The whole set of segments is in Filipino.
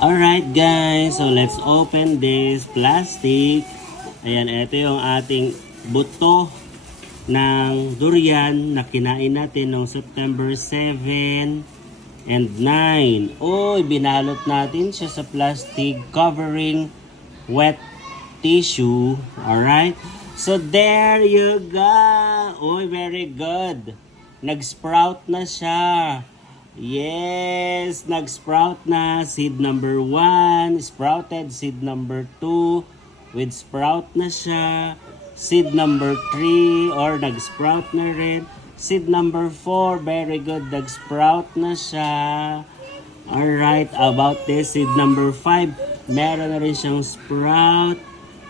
Alright guys, so let's open this plastic. Ayan, ito yung ating buto ng durian na kinain natin noong September 7 and 9. Uy, binalot natin siya sa plastic covering wet tissue. Alright, so there you go. Uy, very good. Nag-sprout na siya. Yes, nag-sprout na. Seed number 1, sprouted. Seed number 2, with sprout na siya. Seed number 3, or nag-sprout na rin. Seed number 4, very good, nag-sprout na siya. Alright, about this, seed number 5, meron na rin siyang sprout.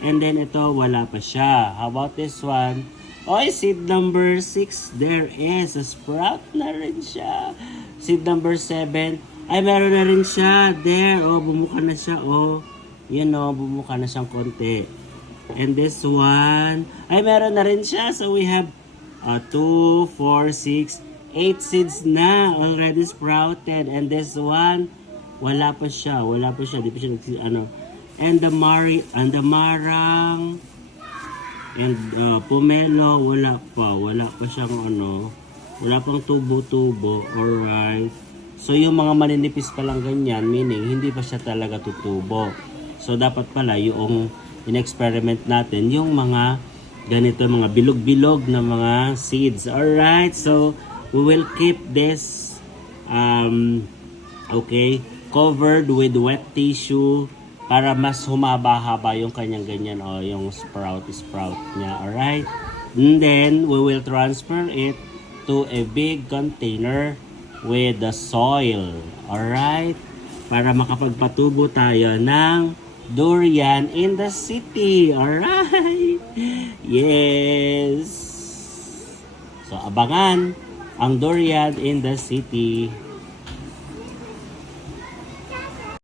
And then ito, wala pa siya. How about this one? Oy, seed number 6, there is a sprout na rin siya. Seed number 7, ay meron na rin siya. There, oh, bumuka na siya, oh. Yan, oh, bumuka na siyang konti. And this one, ay meron na rin siya. So we have 2, 4, 6, 8 seeds na already sprouted. And this one, wala pa siya. Wala pa siya. Di pa siya ano. And the marang, and pomelo, wala pa. Wala pa siyang ano. Wala pang tubo-tubo. Alright. So yung mga maninipis pa lang ganyan, meaning hindi pa siya talaga tutubo. So dapat pala yung in-experiment natin yung mga ganito, mga bilog-bilog na mga seeds. Alright. So we will keep this covered with wet tissue para mas humaba-haba yung kanyang ganyan o yung sprout niya. Alright. And then we will transfer it to a big container with the soil. Alright? Para makapagpatubo tayo ng durian in the city. Alright? Yes! So, abangan ang durian in the city.